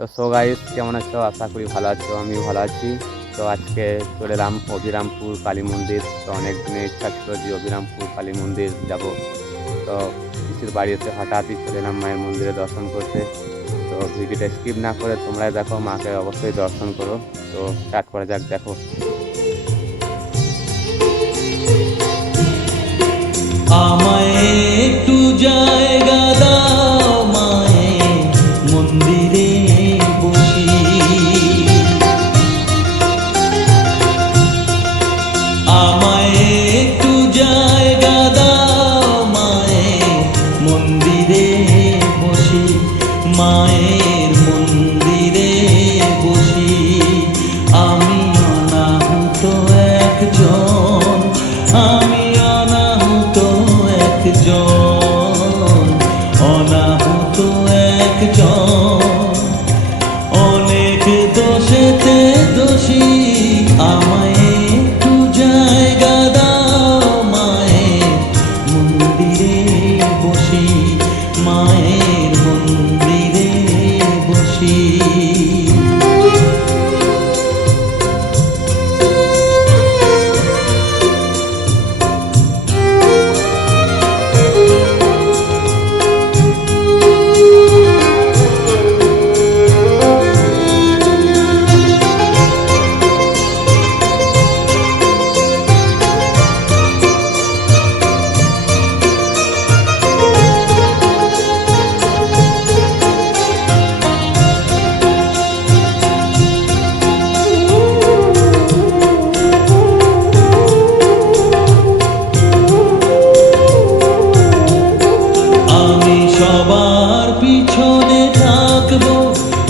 তো গাইস, কেমন আছো? আশা করি ভালো আছো, আমিও ভালো আছি। তো আজকে চলে এলাম অভিরামপুর কালী মন্দির। তো অনেক দিনের ইচ্ছা ছিল যে অভিরামপুর কালী মন্দির যাব। তো পিসির বাড়ি এসে হঠাৎই চলে এলাম মায়ের মন্দিরে দর্শন করতে। তো ভিডিওটা স্কিপ না করে তোমরাই দেখো, মাকে অবশ্যই দর্শন করো। তো স্টার্ট করা যাক, দেখো। আমায় একটু জায়গা দাও মায়ের মন্দিরে বসি, আমায় একটু জায়গা দাও মায়ের মন্দিরে বসি, মায়ের মন্দিরে বসি। আমি অনাহুত একজন, আমি অনাহুত একজন, অনাহুত একজন, অনেক দোষেতে দোষী। আমায় একটু জায়গা দাও মায়ের মন্দিরে বসি, মায়ের মন্দিরে বসি। সবার পিছনে থাকবো,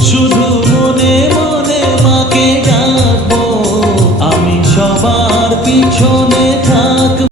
শুধু মনে মনে মাকে ডাকবো। আমি সবার পিছনে